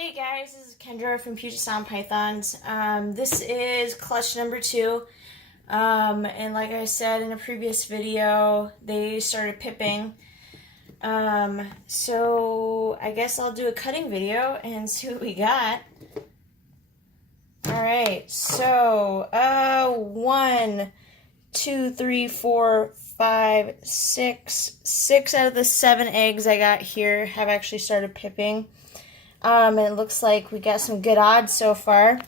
Hey guys, this is Kendra from Pewter Pythons. This is clutch number 2. And like I said in a previous video, they started pipping. So I guess I'll do a cutting video and see what we got. Alright, so 1, 2, 3, 4, 5, 6. 6 out of the 7 eggs I got here have actually started pipping. And it looks like we got some good odds so far.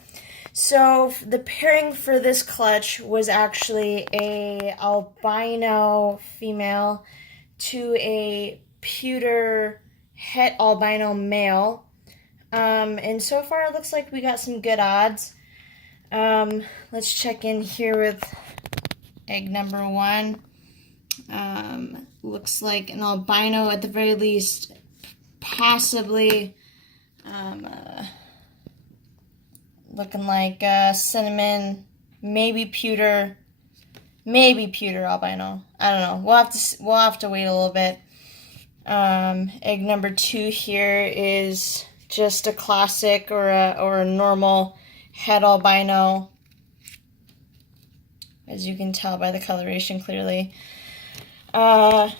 So the pairing for this clutch was actually a albino female to a pewter het albino male. And so far it looks like we got some good odds. Let's check in here with egg number 1. Looks like an albino at the very least, possibly. Looking like cinnamon, maybe pewter albino. I don't know. We'll have to wait a little bit. Egg number 2 here is just a classic or a normal het albino, as you can tell by the coloration clearly. So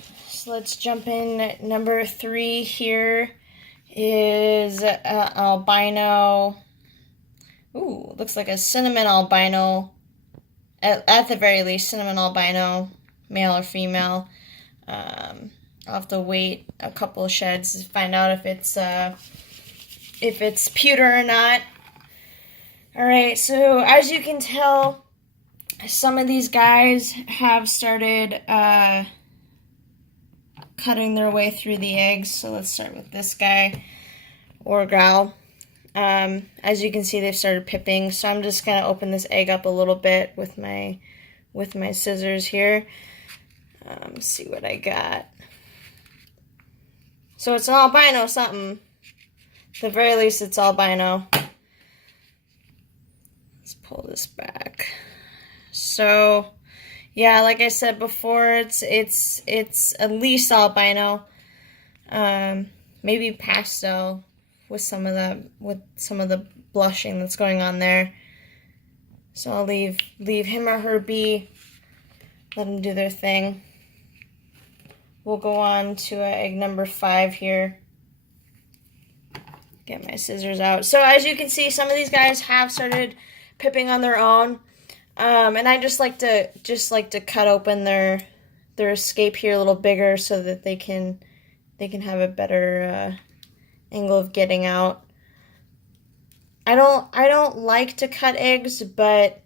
let's jump in. Number 3 here is albino. Ooh, looks like a cinnamon albino. At the very least, cinnamon albino, male or female. I'll have to wait a couple of sheds to find out if it's pewter or not. All right, so as you can tell, some of these guys have started cutting their way through the eggs. So let's start with this guy, or gal. As you can see, they've started pipping. So I'm just gonna open this egg up a little bit with my scissors here. See what I got. So it's an albino something. At the very least, it's albino. Let's pull this back. So yeah, like I said before, it's at least albino, maybe pastel with some of the blushing that's going on there. So I'll leave him or her be. Let them do their thing. We'll go on to egg number 5 here. Get my scissors out. So as you can see, some of these guys have started pipping on their own. And I just like to cut open their escape here a little bigger so that they can have a better angle of getting out. I don't like to cut eggs, but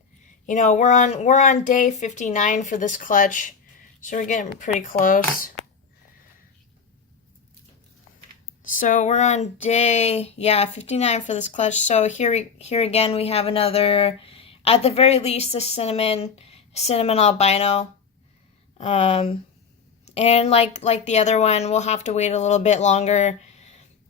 you know, we're on day 59 for this clutch, so we're getting pretty close. So we're on day 59 for this clutch. So here again we have another, at the very least, a cinnamon albino. And like the other one, we'll have to wait a little bit longer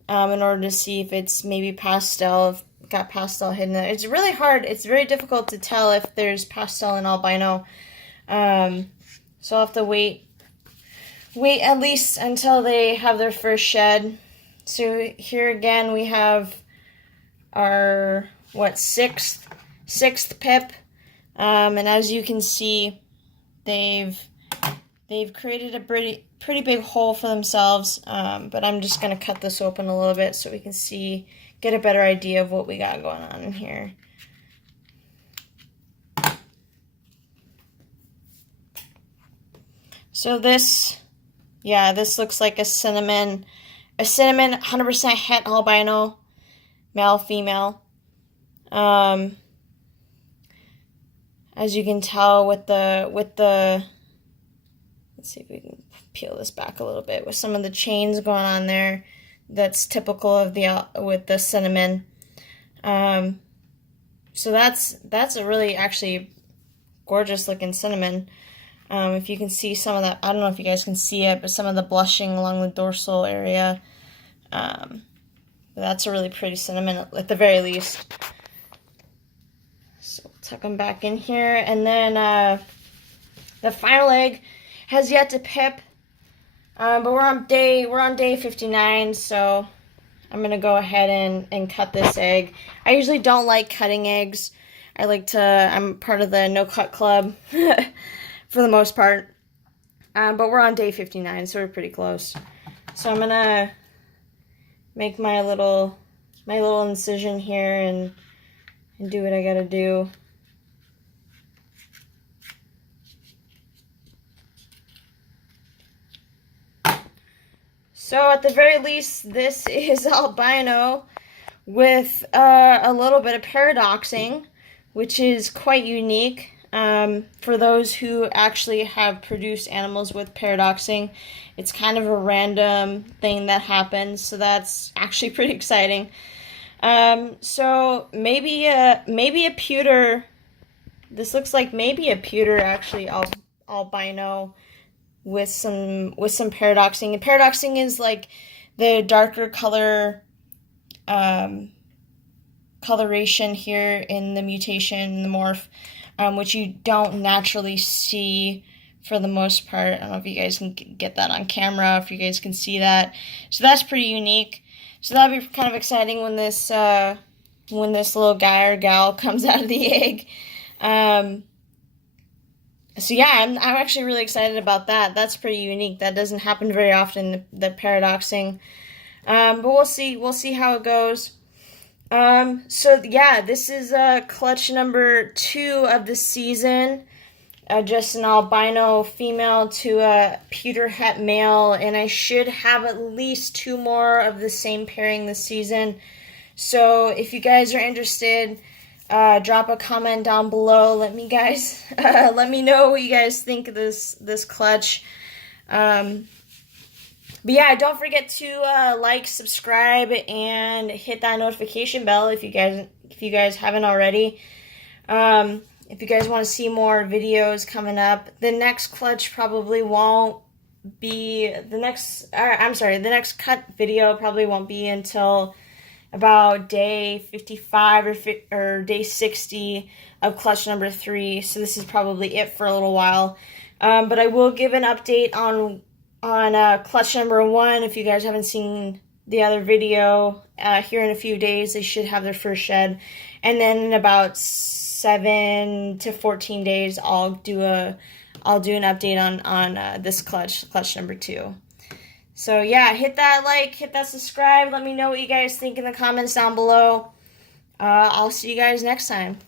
in order to see if it's maybe pastel, if it got pastel hidden there. It's really hard. It's very difficult to tell if there's pastel and albino. So I'll have to wait at least until they have their first shed. So here again we have our sixth pip, and as you can see, they've created a pretty big hole for themselves. But I'm just gonna cut this open a little bit so we can get a better idea of what we got going on in here. So this looks like a cinnamon 100% het albino, male, female. As you can tell with the, let's see if we can peel this back a little bit, with some of the chains going on there, that's typical of with the cinnamon. So that's a really actually gorgeous looking cinnamon. If you can see some of that, I don't know if you guys can see it, but some of the blushing along the dorsal area. That's a really pretty cinnamon at the very least. So we'll tuck them back in here, and then the final egg has yet to pip, but we're on day 59, so I'm going to go ahead and cut this egg. I usually don't like cutting eggs. I'm part of the no cut club for the most part. But we're on day 59, so we're pretty close. So I'm going to make my little incision here and do what I got to do. So at the very least, this is albino with a little bit of paradoxing, which is quite unique. For those who actually have produced animals with paradoxing, it's kind of a random thing that happens, so that's actually pretty exciting. So maybe a pewter. This looks like maybe a pewter actually albino with some paradoxing. And paradoxing is like the darker color coloration here in the mutation, the morph, which you don't naturally see for the most part. I don't know if you guys can get that on camera, if you guys can see that. So that's pretty unique. So that'll be kind of exciting when this little guy or gal comes out of the egg. So yeah, I'm actually really excited about that. That's pretty unique. That doesn't happen very often, the paradoxing. But we'll see how it goes. So yeah, this is clutch number 2 of the season. Just an albino female to a pewter het male, and I should have at least 2 more of the same pairing this season. So if you guys are interested, drop a comment down below. Let me know what you guys think of this clutch. But yeah, don't forget to like, subscribe, and hit that notification bell if you guys haven't already. If you guys want to see more videos coming up, the next clutch probably won't be the next cut video probably won't be until about day 55 or day 60 of clutch number 3. So this is probably it for a little while. But I will give an update on clutch number 1. If you guys haven't seen the other video, here in a few days they should have their first shed, and then in about 7 to 14 days I'll do an update on this clutch number 2. So yeah, hit that like, hit that subscribe. Let me know what you guys think in the comments down below. I'll see you guys next time.